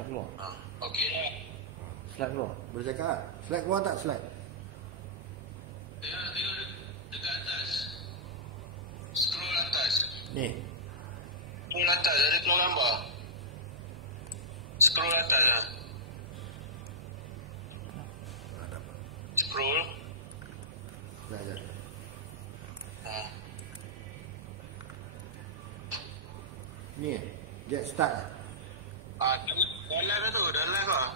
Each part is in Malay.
Slide keluar. Okey dah. Slide keluar. Boleh cakap? Slide keluar tak slide? Ya, tengok dekat atas. Scroll atas. Ni. Scroll atas, ada keluar gambar. Scroll atas lah. Scroll. Dah je. Ni get start. Dah live tu, dah live lah.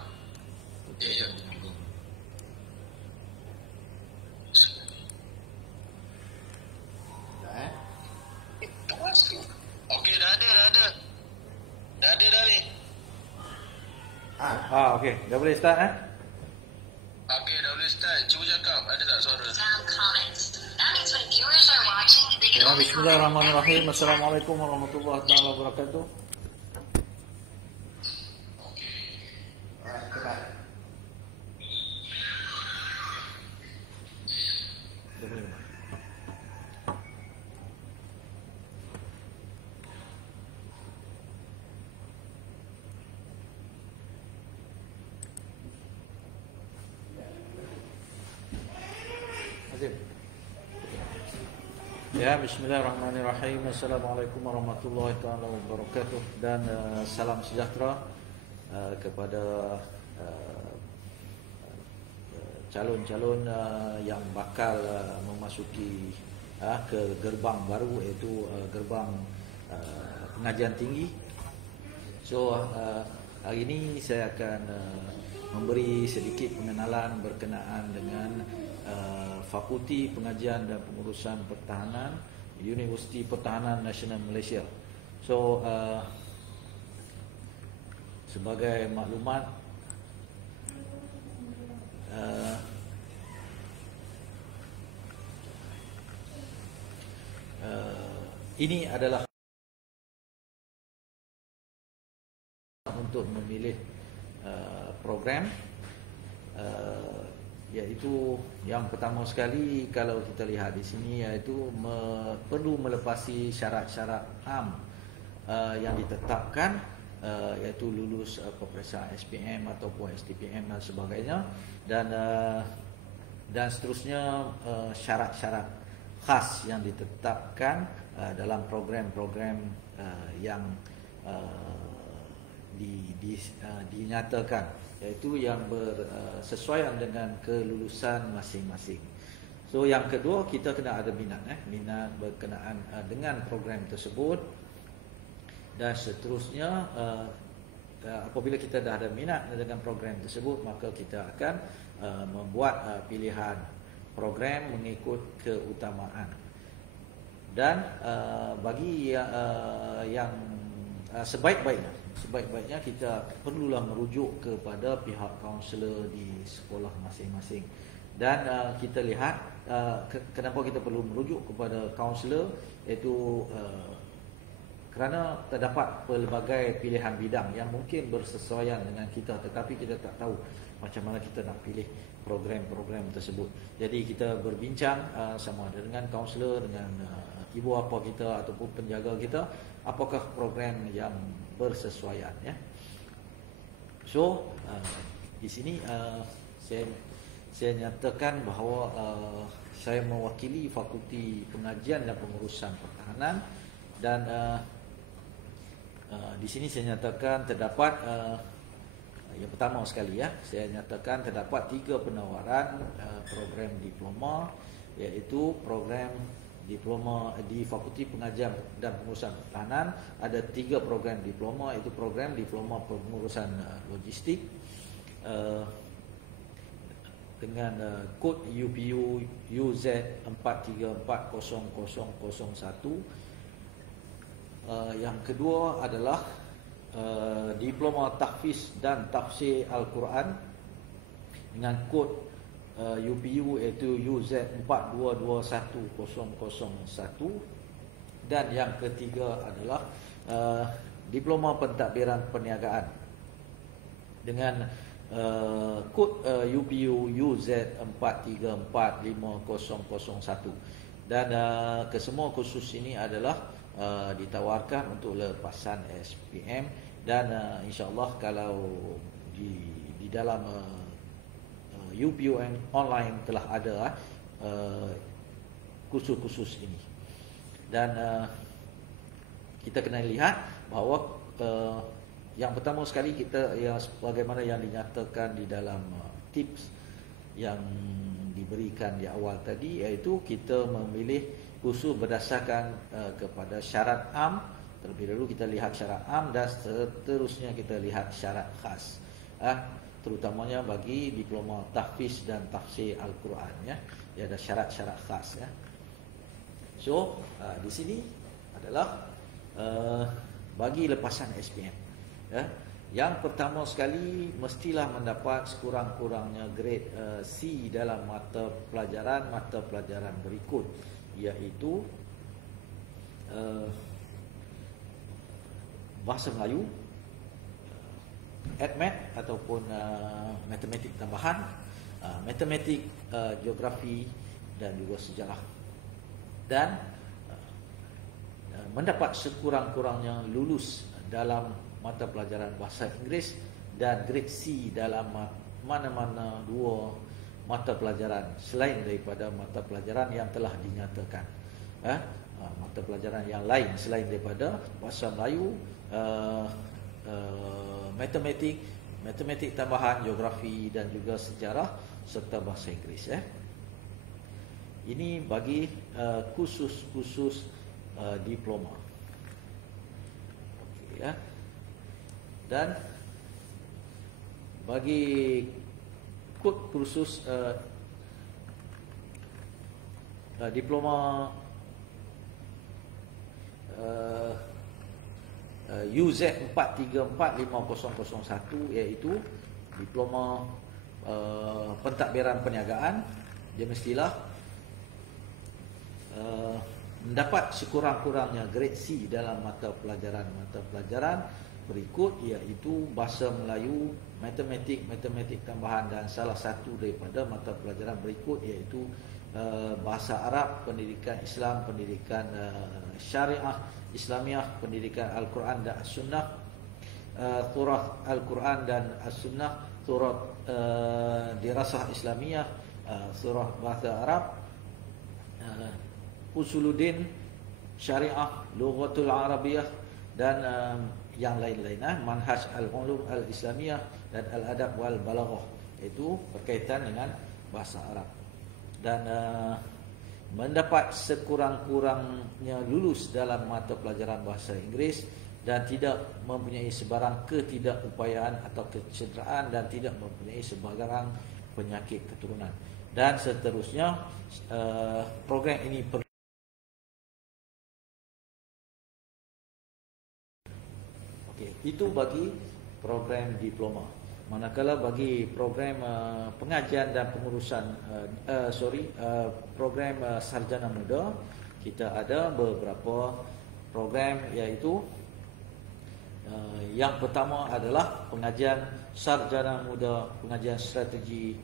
Ya. Dah Okey, dah ada. Dah ada dah ni. Okey, dah boleh start Okey, dah boleh start. Cuba cakap, ada tak suara? Ya, bismillahirrahmanirrahim. Assalamualaikum warahmatullahi taala wabarakatuh. Dah boleh. Azim. Ya, bismillahirrahmanirrahim. Assalamualaikum warahmatullahi taala wabarakatuh dan salam sejahtera kepada calon-calon yang bakal memasuki ke gerbang baru, iaitu gerbang pengajian tinggi. So hari ini saya akan memberi sedikit pengenalan berkenaan dengan Fakulti Pengajian dan Pengurusan Pertahanan Universiti Pertahanan Nasional Malaysia. So sebagai maklumat, ini adalah untuk memilih program, iaitu yang pertama sekali kalau kita lihat di sini, iaitu perlu melepasi syarat-syarat am yang ditetapkan, iaitu lulus peperiksaan SPM ataupun STPM dan sebagainya, dan seterusnya syarat-syarat khas yang ditetapkan dalam program-program yang dinyatakan, iaitu yang bersesuaian dengan kelulusan masing-masing. So yang kedua, kita kena ada minat berkenaan dengan program tersebut, dan seterusnya apabila kita dah ada minat dengan program tersebut, maka kita akan membuat pilihan program mengikut keutamaan. Dan bagi yang sebaik-baiknya kita perlulah merujuk kepada pihak kaunselor di sekolah masing-masing. Dan kita lihat kenapa kita perlu merujuk kepada kaunselor, iaitu kerana terdapat pelbagai pilihan bidang yang mungkin bersesuaian dengan kita, tetapi kita tak tahu macam mana kita nak pilih program-program tersebut. Jadi kita berbincang sama ada dengan kaunselor, dengan ibu bapa kita ataupun penjaga kita, apakah program yang bersesuaian, ya. So di sini saya nyatakan bahawa saya mewakili Fakulti Pengajian dan Pengurusan Pertahanan, dan di sini saya nyatakan terdapat yang pertama sekali, saya nyatakan terdapat 3 penawaran program diploma, iaitu program diploma di Fakulti Pengajian dan Pengurusan Pertahanan. Ada 3 program diploma, iaitu program diploma pengurusan logistik dengan kod UPU UZ4340001. Yang kedua adalah diploma tahfiz dan tafsir Al-Quran dengan kod UPU iaitu UZ4221001. Dan yang ketiga adalah diploma pentadbiran perniagaan dengan kod UPU UZ4345001. Dan kesemua kursus ini adalah ditawarkan untuk lepasan SPM Dan insya-Allah kalau di dalam UPU online telah ada kursus-kursus ini. Dan kita kena lihat bahawa yang pertama sekali kita yang sebagaimana yang dinyatakan di dalam tips yang diberikan di awal tadi, iaitu kita memilih kursus berdasarkan kepada syarat am. Terlebih dahulu kita lihat syarat am dan seterusnya kita lihat syarat khas, terutamanya bagi diploma tahfiz dan tafsir Al-Quran, ya. Dia ada syarat-syarat khas, ya. So di sini adalah bagi lepasan SPM, ya. Yang pertama sekali mestilah mendapat sekurang-kurangnya grade C dalam mata pelajaran berikut, iaitu bahasa Melayu, AdMath ataupun matematik tambahan, matematik, geografi dan juga sejarah. Dan mendapat sekurang-kurangnya lulus dalam mata pelajaran bahasa Inggeris dan grade C dalam mana-mana dua mata pelajaran selain daripada mata pelajaran yang telah dinyatakan. Mata pelajaran yang lain selain daripada bahasa Melayu, matematik tambahan, geografi dan juga sejarah serta bahasa Inggeris, ya. Ini bagi kursus-kursus diploma. Okey, ya. Dan bagi kursus diploma UZ 4345001, iaitu diploma pentadbiran perniagaan, dia mestilah mendapat sekurang-kurangnya grade C dalam mata pelajaran berikut, iaitu bahasa Melayu, matematik tambahan dan salah satu daripada mata pelajaran berikut iaitu bahasa Arab, pendidikan Islam, pendidikan syariah Islamiah, pendidikan Al-Quran dan As-Sunnah, surah Al-Quran dan As-Sunnah, surah dirasah Islamiah, surah bahasa Arab, Usuluddin, syariah, lughatul Arabiyah dan yang lain-lain, manhaj al-ulum al-islamiyah dan al-adab wal balaghah, iaitu berkaitan dengan bahasa Arab. Dan mendapat sekurang-kurangnya lulus dalam mata pelajaran bahasa Inggeris dan tidak mempunyai sebarang ketidakupayaan atau kecederaan dan tidak mempunyai sebarang penyakit keturunan. Dan seterusnya, program ini itu bagi program diploma. Manakala bagi program pengajian dan pengurusan program sarjana muda, kita ada beberapa program, iaitu yang pertama adalah pengajian sarjana muda, pengajian strategi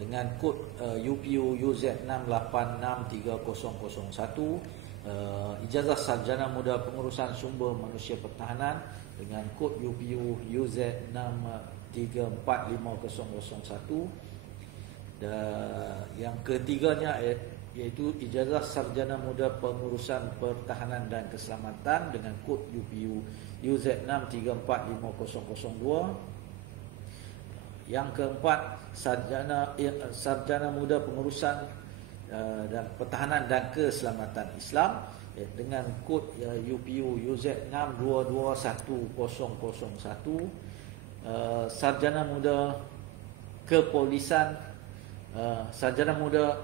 dengan kod UPU UZ 6863001, ijazah sarjana muda pengurusan sumber manusia pertahanan dengan kod UPU UZ 6345001. Dan yang ketiganya iaitu ijazah sarjana muda pengurusan pertahanan dan keselamatan dengan kod UPU UZ 6345002. Yang keempat, sarjana muda pengurusan dan pertahanan dan keselamatan Islam dengan kod UPU UZ 6221001. Sarjana muda kepolisan, sarjana muda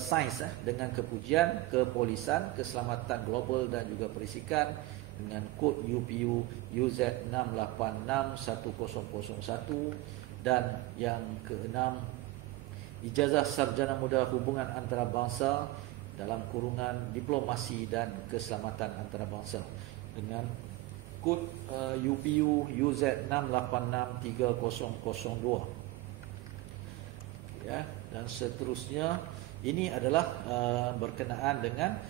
sains dengan kepujian kepolisan, keselamatan global dan juga perisikan dengan kod UPU UZ 6861001. Dan yang keenam, ijazah sarjana muda hubungan antarabangsa dalam kurungan diplomasi dan keselamatan antarabangsa dengan kod UPU UZ 6863002. Ya, dan seterusnya ini adalah berkenaan dengan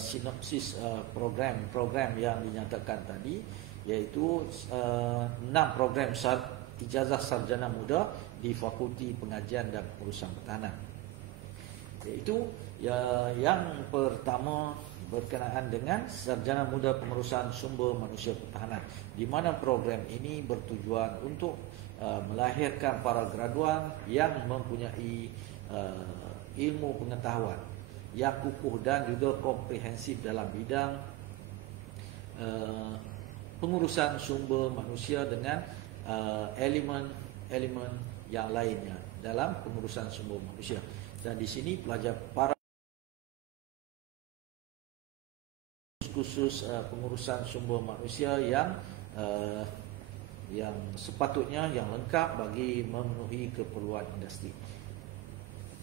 sinopsis program yang dinyatakan tadi, iaitu 6 program ijazah sarjana muda di Fakulti Pengajian dan Pengurusan Pertahanan. Iaitu yang pertama berkenaan dengan Sarjana Muda Pengurusan Sumber Manusia Pertahanan, di mana program ini bertujuan untuk melahirkan para graduan yang mempunyai ilmu pengetahuan yang kukuh dan juga komprehensif dalam bidang pengurusan sumber manusia dengan elemen-elemen yang lainnya dalam pengurusan sumber manusia. Dan di sini pelajar para khusus pengurusan sumber manusia yang sepatutnya yang lengkap bagi memenuhi keperluan industri.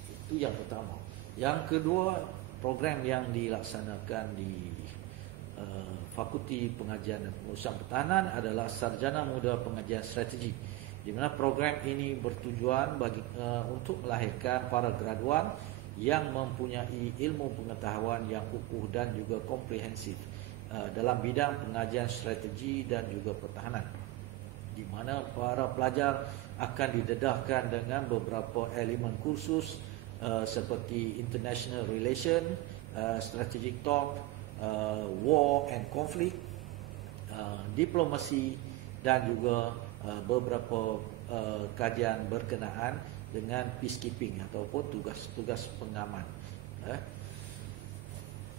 Itu yang pertama. Yang kedua, program yang dilaksanakan di Fakulti Pengajian dan Pengurusan Pertahanan adalah Sarjana Muda Pengajian Strategi, di mana program ini bertujuan untuk melahirkan para graduan yang mempunyai ilmu pengetahuan yang kukuh dan juga komprehensif dalam bidang pengajian strategi dan juga pertahanan, di mana para pelajar akan didedahkan dengan beberapa elemen kursus seperti International Relation, Strategic Talk, War and Conflict, diplomasi dan juga beberapa kajian berkenaan dengan peacekeeping ataupun tugas-tugas pengaman.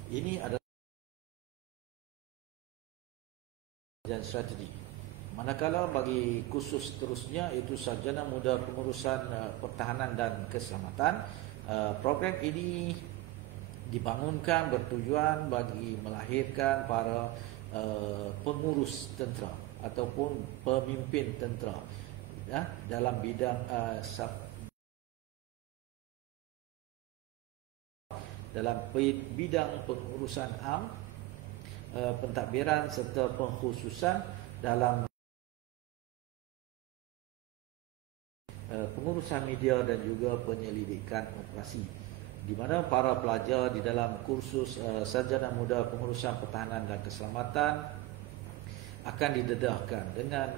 Ini adalah kajian strategi. Manakala bagi kursus seterusnya, iaitu Sarjana Muda Pengurusan Pertahanan dan Keselamatan, program ini dibangunkan bertujuan bagi melahirkan para pengurus tentera ataupun pemimpin tentera dalam bidang pengurusan am, pentadbiran serta pengkhususan dalam pengurusan media dan juga penyelidikan operasi, di mana para pelajar di dalam kursus Sarjana Muda Pengurusan Pertahanan dan Keselamatan akan didedahkan dengan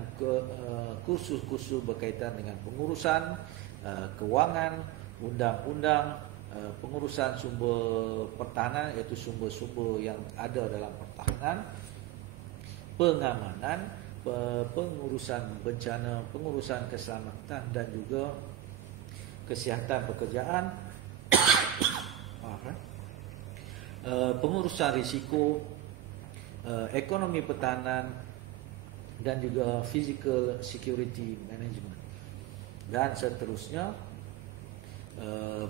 kursus-kursus berkaitan dengan pengurusan kewangan, undang-undang, pengurusan sumber pertahanan, iaitu sumber-sumber yang ada dalam pertahanan, pengamanan, pengurusan bencana, pengurusan keselamatan dan juga kesihatan pekerjaan, pengurusan risiko, ekonomi pertahanan dan juga physical security management dan seterusnya.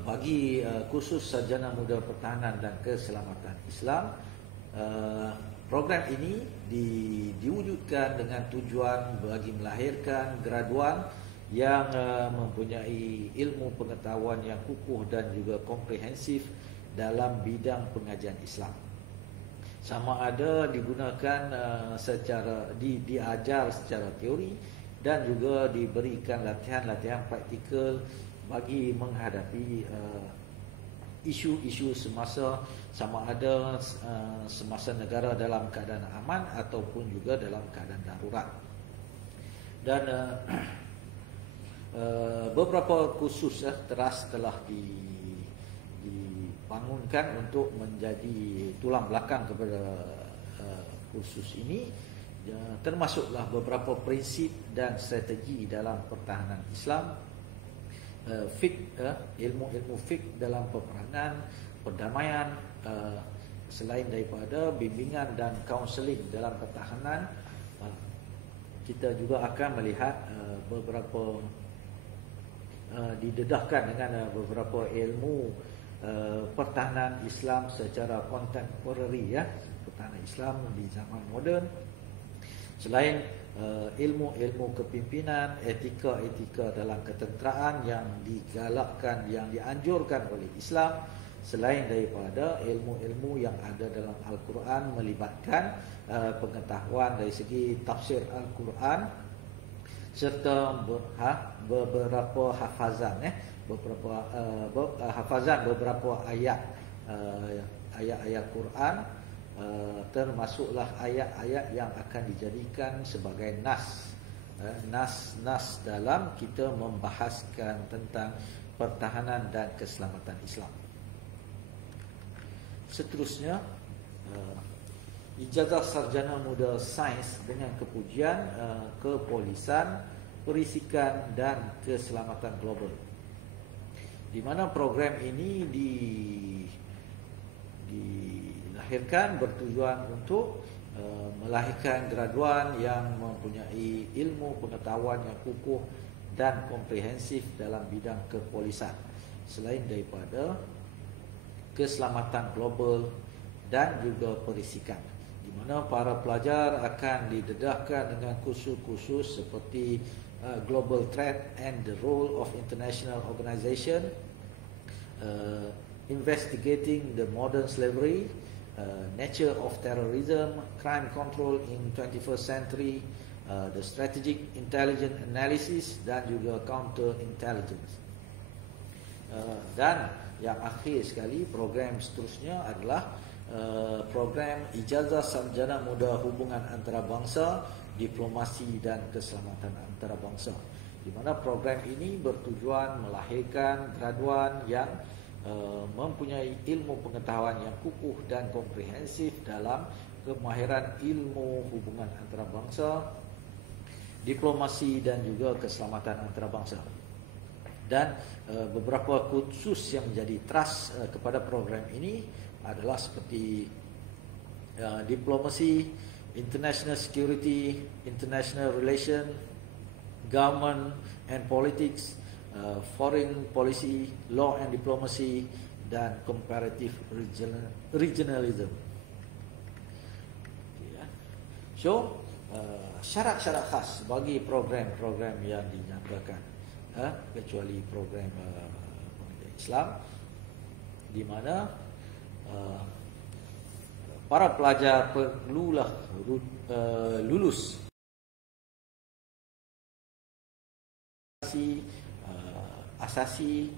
Bagi kursus Sarjana Muda Pertahanan dan Keselamatan Islam, program ini diwujudkan dengan tujuan bagi melahirkan graduan yang mempunyai ilmu pengetahuan yang kukuh dan juga komprehensif dalam bidang pengajian Islam. Sama ada digunakan diajar secara teori dan juga diberikan latihan-latihan praktikal bagi menghadapi isu-isu semasa, sama ada semasa negara dalam keadaan aman ataupun juga dalam keadaan darurat. Dan beberapa kursus telah dibangunkan untuk menjadi tulang belakang kepada kursus ini, termasuklah beberapa prinsip dan strategi dalam pertahanan Islam, ilmu-ilmu fiqh dalam peperangan, perdamaian, selain daripada bimbingan dan kaunseling dalam pertahanan. Kita juga akan melihat beberapa didedahkan dengan beberapa ilmu pertahanan Islam secara contemporary, pertahanan Islam di zaman moden. Selain ilmu-ilmu kepimpinan, etika-etika dalam ketenteraan yang digalakkan, yang dianjurkan oleh Islam, selain daripada ilmu-ilmu yang ada dalam Al-Quran melibatkan pengetahuan dari segi tafsir Al-Quran serta beberapa hafazan beberapa ayat-ayat Quran termasuklah ayat-ayat yang akan dijadikan sebagai nas dalam kita membahaskan tentang pertahanan dan keselamatan Islam. Seterusnya, ijazah sarjana muda sains dengan kepujian kepolisan, perisikan dan keselamatan global, di mana program ini dilahirkan bertujuan untuk melahirkan graduan yang mempunyai ilmu pengetahuan yang kukuh dan komprehensif dalam bidang kepolisan, selain daripada keselamatan global dan juga perisikan, di mana para pelajar akan didedahkan dengan kursus-kursus seperti Global Threat and the Role of International Organization, Investigating the Modern Slavery, Nature of Terrorism, Crime Control in 21st Century, the Strategic Intelligence Analysis dan juga Counter Intelligence. Dan yang akhir sekali, program seterusnya adalah program Ijazah Sarjana Muda Hubungan Antarabangsa, Diplomasi dan Keselamatan Antarabangsa, di mana program ini bertujuan melahirkan graduan yang mempunyai ilmu pengetahuan yang kukuh dan komprehensif dalam kemahiran ilmu hubungan antarabangsa, diplomasi dan juga keselamatan antarabangsa. Dan beberapa kursus yang menjadi trust kepada program ini adalah seperti diplomasi, international security, international relation, government and politics, foreign policy, law and diplomacy, dan comparative regionalism. So, syarat-syarat khas bagi program-program yang dinyatakan, kecuali program pengajian Islam, di mana para pelajar perlulah lulus asasi,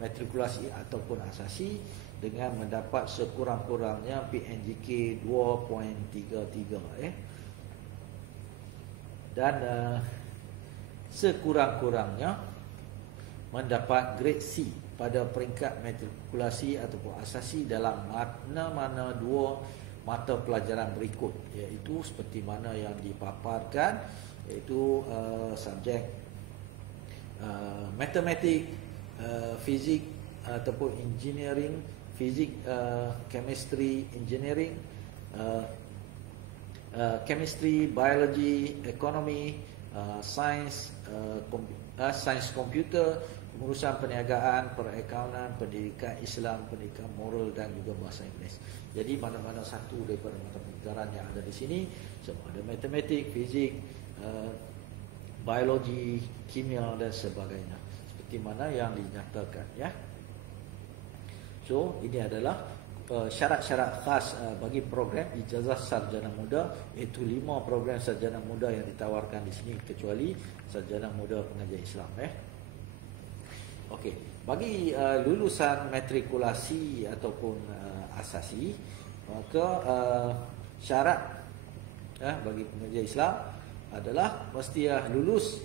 matrikulasi ataupun asasi dengan mendapat sekurang-kurangnya PNJK 2.33 dan sekurang-kurangnya mendapat grade C pada peringkat matrikulasi ataupun asasi dalam mana-mana dua mata pelajaran berikut, iaitu seperti mana yang dipaparkan, iaitu subjek matematik, fizik ataupun engineering, fizik, chemistry, engineering, chemistry, biology, economy, sains, sains komputer, pengurusan perniagaan, perakaunan, pendidikan Islam, pendidikan moral dan juga bahasa Inggeris. Jadi mana-mana satu daripada mata pelajaran yang ada di sini, semua ada matematik, fizik, biologi, kimia dan sebagainya, seperti mana yang dinyatakan, ya. So, ini adalah syarat-syarat khas bagi program Ijazah Sarjana Muda, iaitu 5 program sarjana muda yang ditawarkan di sini, kecuali Sarjana Muda Pengajian Islam, Okey, bagi lulusan matrikulasi ataupun asasi, maka syarat bagi pengajian Islam adalah mesti lulus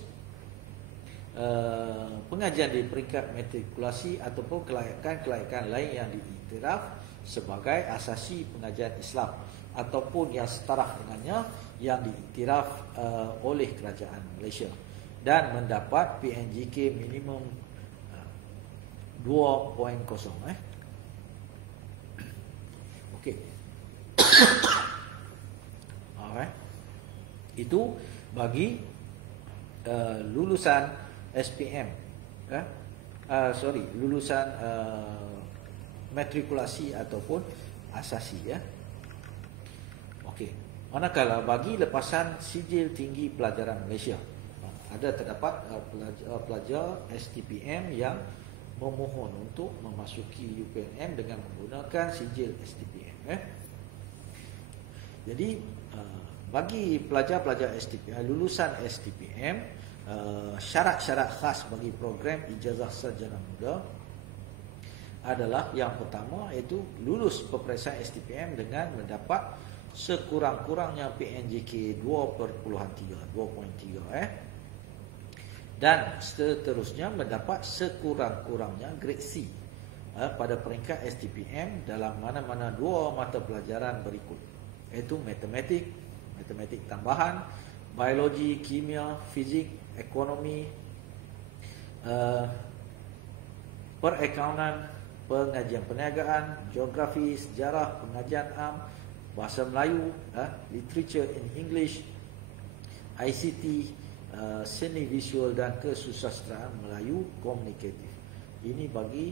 pengajian di peringkat matrikulasi ataupun kelayakan lain yang diiktiraf sebagai asasi pengajian Islam ataupun yang setara dengannya yang diiktiraf oleh kerajaan Malaysia, dan mendapat PNJK minimum 2.0. Okey. Alright. Itu bagi lulusan SPM, lulusan matrikulasi ataupun asasi, Okey. Manakala bagi lepasan sijil tinggi pelajaran Malaysia, ada terdapat pelajar STPM yang memohon untuk memasuki UPNM dengan menggunakan sijil STPM. Jadi bagi pelajar-pelajar STPM, lulusan STPM, syarat-syarat khas bagi program Ijazah Sarjana Muda adalah yang pertama, iaitu lulus peperiksaan STPM dengan mendapat sekurang-kurangnya PNJK 2.3 dan seterusnya mendapat sekurang-kurangnya grade C pada peringkat STPM dalam mana-mana dua mata pelajaran berikut, iaitu matematik tambahan, biologi, kimia, fizik, ekonomi, perakaunan, pengajian perniagaan, geografi, sejarah, pengajian am, bahasa Melayu, literature in English, ICT, seni visual dan kesusastraan Melayu komunikatif. Ini bagi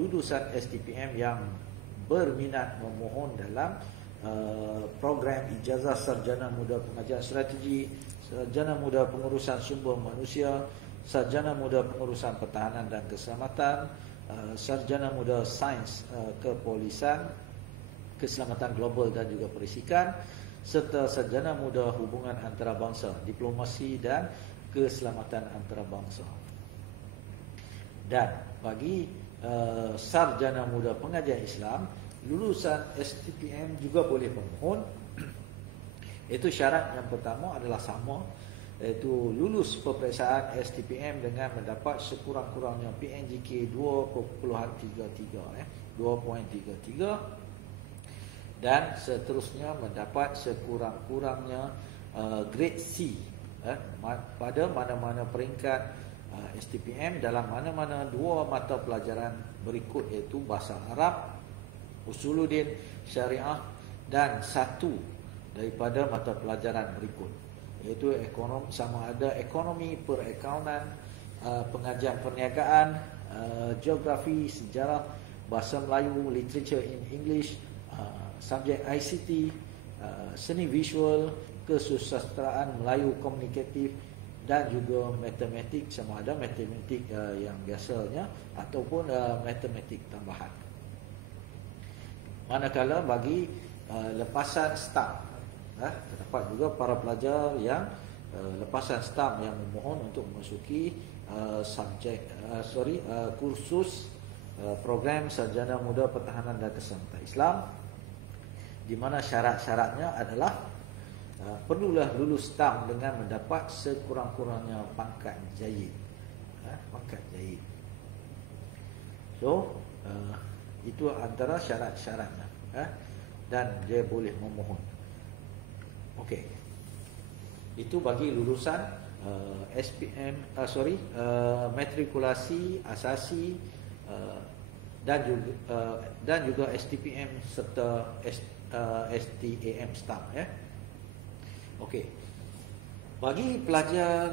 lulusan STPM yang berminat memohon dalam program ijazah sarjana muda pengajian strategi, sarjana muda pengurusan sumber manusia, sarjana muda pengurusan pertahanan dan keselamatan, sarjana muda sains kepolisian, keselamatan global dan juga perisikan, serta sarjana muda hubungan antarabangsa, diplomasi dan keselamatan antarabangsa. Dan bagi sarjana muda pengajian Islam, lulusan STPM juga boleh memohon. Itu syarat yang pertama adalah sama, iaitu lulus peperiksaan STPM dengan mendapat sekurang-kurangnya PNJK 2.33 dan seterusnya mendapat sekurang-kurangnya grade C pada mana-mana peringkat STPM dalam mana-mana dua mata pelajaran berikut, iaitu bahasa Arab, Usuluddin, Syariah dan satu daripada mata pelajaran berikut, iaitu sama ada ekonomi, perakaunan, pengajian perniagaan, geografi, sejarah, bahasa Melayu, literature in English, subjek ICT, seni visual, kesusastraan Melayu komunikatif dan juga matematik, sama ada matematik yang biasanya ataupun matematik tambahan. Manakala bagi lepasan STAM, terdapat juga para pelajar yang lepasan STAM yang memohon untuk memasuki kursus program sarjana muda pertahanan dan keselamatan Islam, di mana syarat-syaratnya adalah perlulah lulus STAM dengan mendapat sekurang-kurangnya pangkat jayid. Pangkat jayid. So, itu antara syarat-syaratnya. Dan dia boleh memohon. Okey. Itu bagi lulusan matrikulasi asasi dan juga STPM serta STAM STAM Okey. Bagi pelajar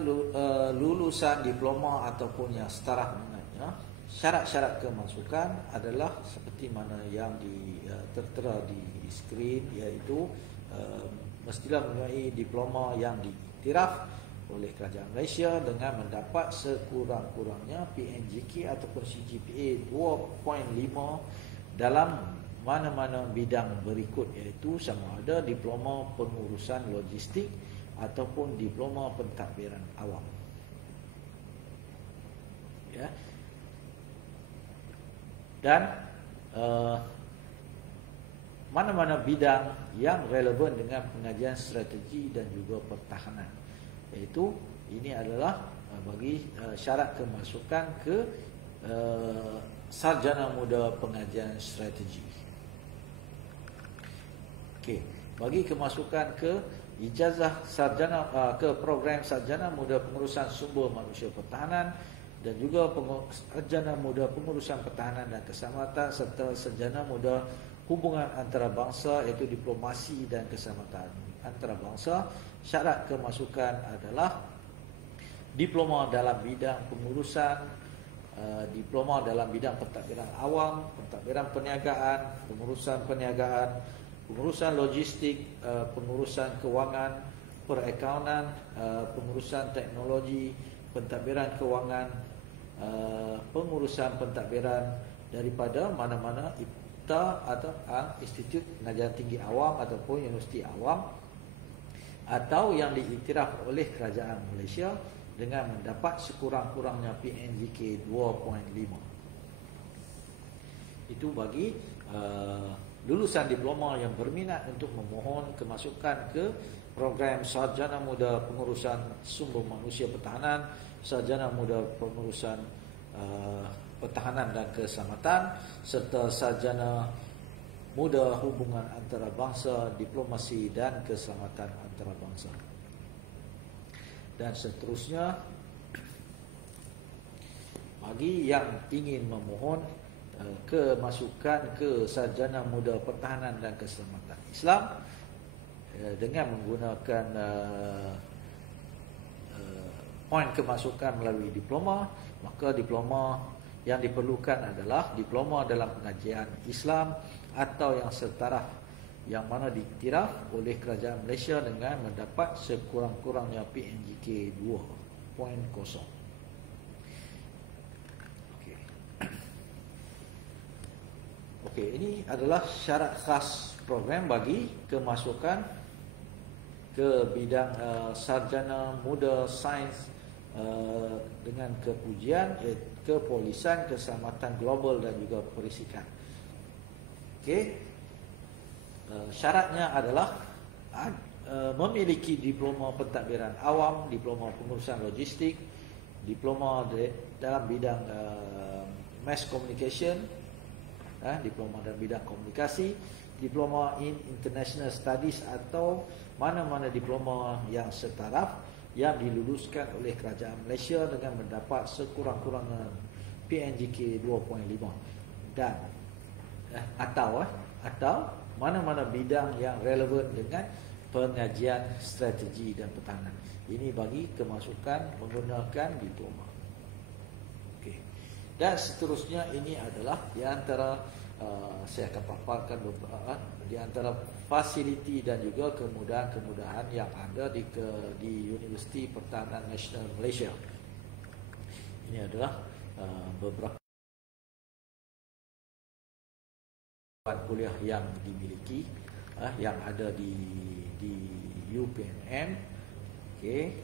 lulusan diploma ataupun yang setara dengannya, syarat-syarat kemasukan adalah seperti mana yang tertera di skrin, iaitu mestilah mempunyai diploma yang diiktiraf oleh kerajaan Malaysia dengan mendapat sekurang-kurangnya PNJK ataupun CGPA 2.5 dalam mana-mana bidang berikut, iaitu sama ada diploma pengurusan logistik ataupun diploma pentadbiran awam. Ya. Dan mana-mana bidang yang relevan dengan pengajian strategi dan juga pertahanan, iaitu ini adalah bagi syarat kemasukan ke sarjana muda pengajian strategi. Okey, bagi kemasukan ke ijazah sarjana ke program sarjana muda pengurusan sumber manusia pertahanan dan juga sarjana muda pengurusan pertahanan dan keselamatan serta sarjana muda hubungan antarabangsa, iaitu diplomasi dan keselamatan antarabangsa, syarat kemasukan adalah diploma dalam bidang pengurusan, diploma dalam bidang pentadbiran awam, pentadbiran perniagaan, pengurusan perniagaan, pengurusan logistik, pengurusan kewangan, perakaunan, pengurusan teknologi, pentadbiran kewangan, pengurusan pentadbiran daripada mana-mana IPTA atau Institut Pengajian Tinggi Awam ataupun Universiti Awam atau yang diiktiraf oleh Kerajaan Malaysia dengan mendapat sekurang-kurangnya PNJK 2.5. Itu bagi lulusan diploma yang berminat untuk memohon kemasukan ke program Sarjana Muda Pengurusan Sumber Manusia Pertahanan, Sarjana Muda Pengurusan Pertahanan dan Keselamatan, serta Sarjana Muda Hubungan Antarabangsa, Diplomasi dan Keselamatan Antarabangsa. Dan seterusnya, bagi yang ingin memohon kemasukan ke Sarjana Muda Pertahanan dan Keselamatan Islam dengan menggunakan poin kemasukan melalui diploma, maka diploma yang diperlukan adalah diploma dalam pengajian Islam atau yang setaraf, yang mana diiktiraf oleh Kerajaan Malaysia dengan mendapat sekurang-kurangnya PNGK 2.0. Okey, ini adalah syarat khas program bagi kemasukan ke bidang Sarjana Muda Sains dengan kepujian, kepolisan, keselamatan global dan juga perisikan. Okey. Syaratnya adalah memiliki diploma pentadbiran awam, diploma pengurusan logistik, diploma dalam bidang mass communication, diploma dalam bidang komunikasi, diploma in international studies atau mana-mana diploma yang setaraf yang diluluskan oleh Kerajaan Malaysia dengan mendapat sekurang-kurangnya PNGK 2.5 dan atau mana-mana bidang yang relevan dengan pengajian strategi dan pertahanan. Ini bagi kemasukan menggunakan diploma. Okey. Dan seterusnya ini adalah di antara saya akan paparkan beberapa di antara fasiliti dan juga kemudahan-kemudahan yang ada di Universiti Pertahanan Nasional Malaysia. Ini adalah beberapa kuliah yang dimiliki, yang ada di UPNM. Okey,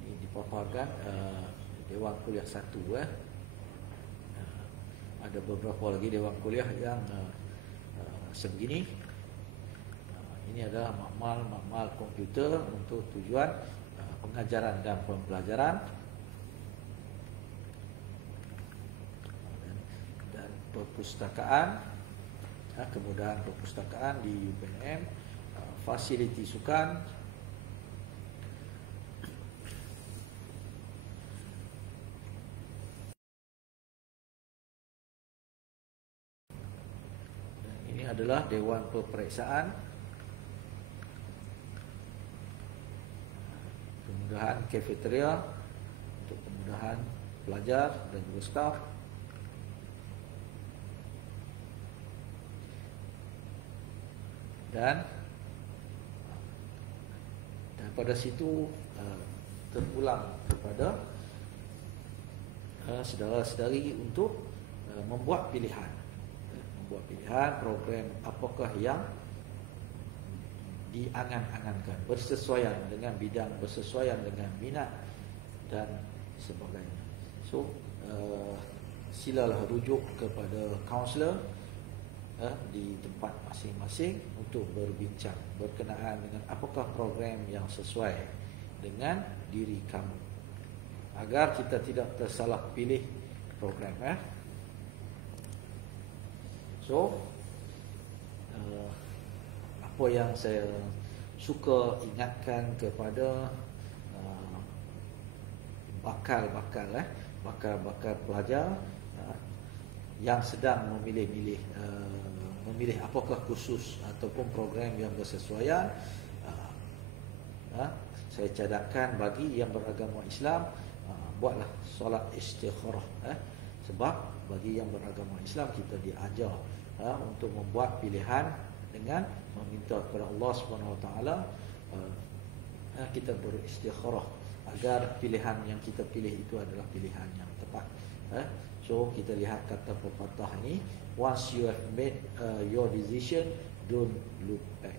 ini dipaparkan Dewan Kuliah 1. Ada beberapa lagi dewan kuliah yang sebegini. Ini adalah makmal komputer untuk tujuan pengajaran dan pembelajaran. Dan perpustakaan, kemudahan perpustakaan di UPNM, fasiliti sukan, dan ini adalah dewan peperiksaan, kemudahan kafeteria untuk kemudahan pelajar dan juga staf. Dan pada situ terpulang kepada saudara-saudari untuk membuat pilihan program apakah yang diangan-angankan, bersesuaian dengan bidang, bersesuaian dengan minat dan sebagainya. So silalah rujuk kepada kaunselor di tempat masing-masing untuk berbincang berkenaan dengan apakah program yang sesuai dengan diri kamu, agar kita tidak tersalah pilih program. So apa yang saya suka ingatkan kepada bakal pelajar yang sedang memilih apakah kursus ataupun program yang bersesuaian, saya cadangkan bagi yang beragama Islam, buatlah solat istikharah. Sebab bagi yang beragama Islam kita diajar untuk membuat pilihan dengan meminta kepada Allah Subhanahu Wa Taala, kita beristikharah agar pilihan yang kita pilih itu adalah pilihan yang tepat. So kita lihat kata pepatah ini, once you have made your decision, don't look back.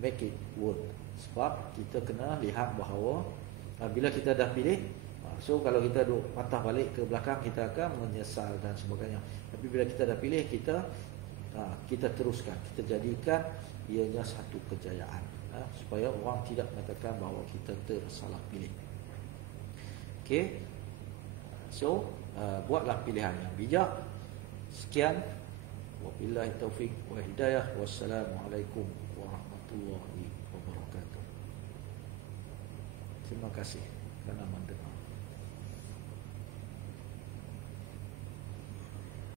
Make it work. Sebab kita kena lihat bahawa bila kita dah pilih, So kalau kita duk patah balik ke belakang, kita akan menyesal dan sebagainya. Tapi bila kita dah pilih, kita teruskan, kita jadikan ianya satu kejayaan, supaya orang tidak mengatakan bahawa kita tersalah pilih. Okey. So buatlah pilihan yang bijak. Sekian, wabillahi taufik wa hidayah. Wassalamualaikum warahmatullahi wabarakatuh. Terima kasih kerana mendengar.